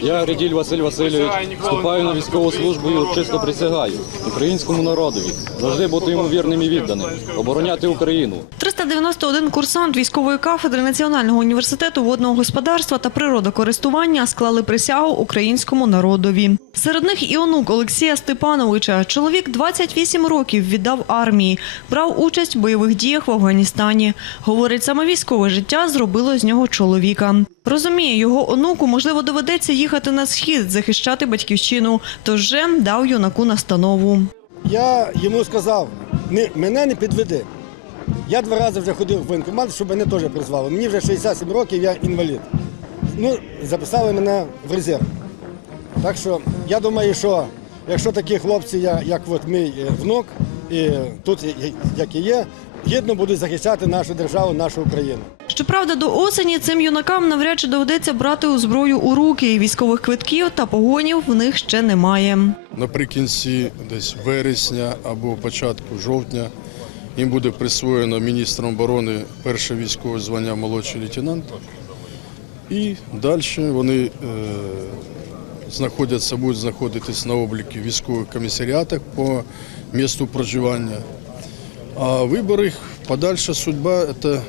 Я Реділь Василь Васильович, вступаю на військову службу і урочисто присягаю українському народові, завжди бути йому вірним і відданим, обороняти Україну. 391 курсант військової кафедри Національного університету водного господарства та природокористування склали присягу українському народові. Серед них і онук Олексія Степановича. Чоловік 28 років віддав армії, брав участь в бойових діях в Афганістані. Говорить, саме військове життя зробило з нього чоловіка. Розуміє, його онуку можливо доведеться їхати на схід, захищати батьківщину. Тож вже дав юнаку настанову. Я йому сказав, «Ні, мене не підведи. Я два рази вже ходив в воєнкомат, щоб мене теж призвали. Мені вже 67 років, я інвалід. Ну, записали мене в резерв. Так що я думаю, що якщо такі хлопці, як от мій е, внук, і тут як і є, гідно будуть захищати нашу державу, нашу Україну. Щоправда, до осені цим юнакам навряд чи доведеться брати у зброю у руки. Військових квитків та погонів в них ще немає. Наприкінці десь вересня або початку жовтня їм буде присвоєно міністром оборони перше військове звання молодший лейтенант. І далі вони е, знаходяться, будуть знаходитись на обліку в військових комісаріатах по місту проживання. А вибор їх, подальша судьба це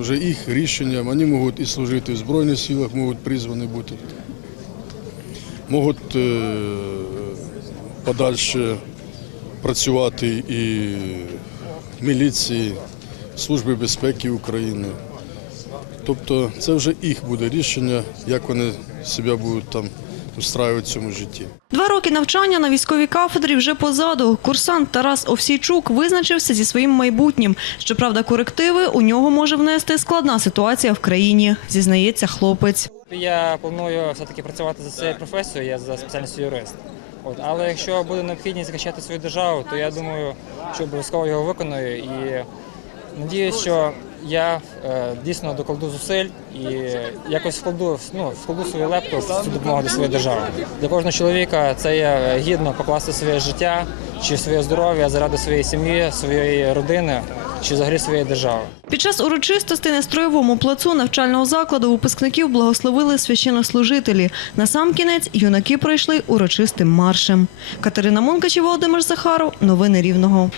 вже їх рішення. Вони можуть і служити в Збройних силах, можуть призвані бути можуть е, подальше працювати і в міліції, Служби безпеки України. Тобто це вже їх буде рішення, як вони себе будуть там устраювати в цьому житті. Два роки навчання на військовій кафедрі вже позаду. Курсант Тарас Овсійчук визначився зі своїм майбутнім. Щоправда, корективи у нього може внести складна ситуація в країні, зізнається хлопець. Я планую все-таки працювати за цією професією, я за спеціальністю юрист. От, але якщо буде необхідність захищати свою державу, то я думаю, що обов'язково його виконую і надіюсь, що я е, дійсно докладу зусиль і якось вкладу, ну, вкладу свою лепту в цю допомогу для своєї держави. Для кожного чоловіка це є гідно покласти своє життя чи своє здоров'я заради своєї сім'ї, своєї родини чи взагалі своєї держави. Під час урочистостей на строєвому плацу навчального закладу випускників благословили священнослужителі. На сам кінець юнаки пройшли урочистим маршем. Катерина Мункач і Володимир Захаров. Новини Рівного.